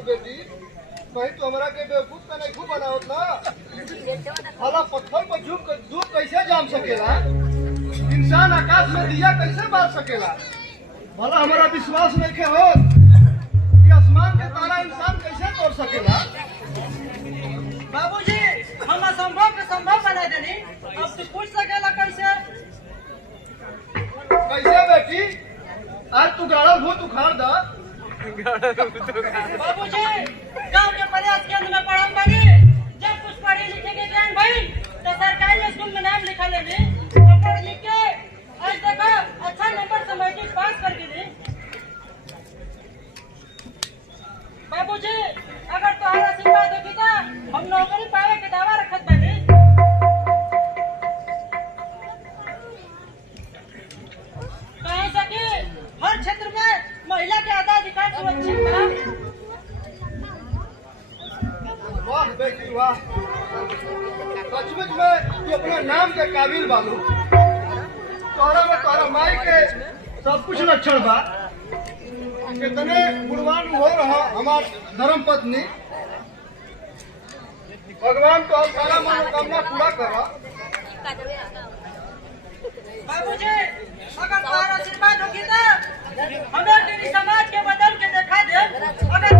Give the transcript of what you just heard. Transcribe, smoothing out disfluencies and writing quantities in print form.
बालू बेटी कहीं तो हमारा के बेवकूफ का नहीं खूब बनावत ना। भला पत्थर पर धूप कैसे जाम सकेला? इंसान आकाश में दिया कैसे बार सकेला? भला हमारा विश्वास नहीं के हो कि आसमान के तारा इंसान कैसे तोड़ सकेला? बाबूजी हम असंभव के संभव बना देनी। अब तू पूछ सकेला कैसे? कैसे बेटी? आज तू गाड़ा भूत उखाड़ दा। बाबूजी गांव के प्रयास केंद्र में पढ़ा बनी। जब कुछ पढ़े लिखे के ज्ञान भई तो सरकारी स्कूल में नाम लिखा लेनी। पढ़ लिख के आज तक अच्छा नंबर से मैट्रिक पास कर गेली। बाबूजी अगर तुम्हारा आशीर्वाद होगी तो हम नौकरी पावे के दावा रखत बानी। कहीं सके हर क्षेत्र में महिला के आधा अधिकार सुरक्षित बना। वाह बेटी वाह, सचमुच में तू अपना नाम के काबिल बालू। तोहरा में तोहरा माई के सब कुछ लक्षण बा। कितने गुणवान हो रहा हमार धर्म पत्नी। भगवान तो सारा मनोकामना पूरा करा। बाबूजी अगर तुम्हारा आशीर्वाद होगी तो हमें तेरी समाज के बदल के दिखा दे। अगर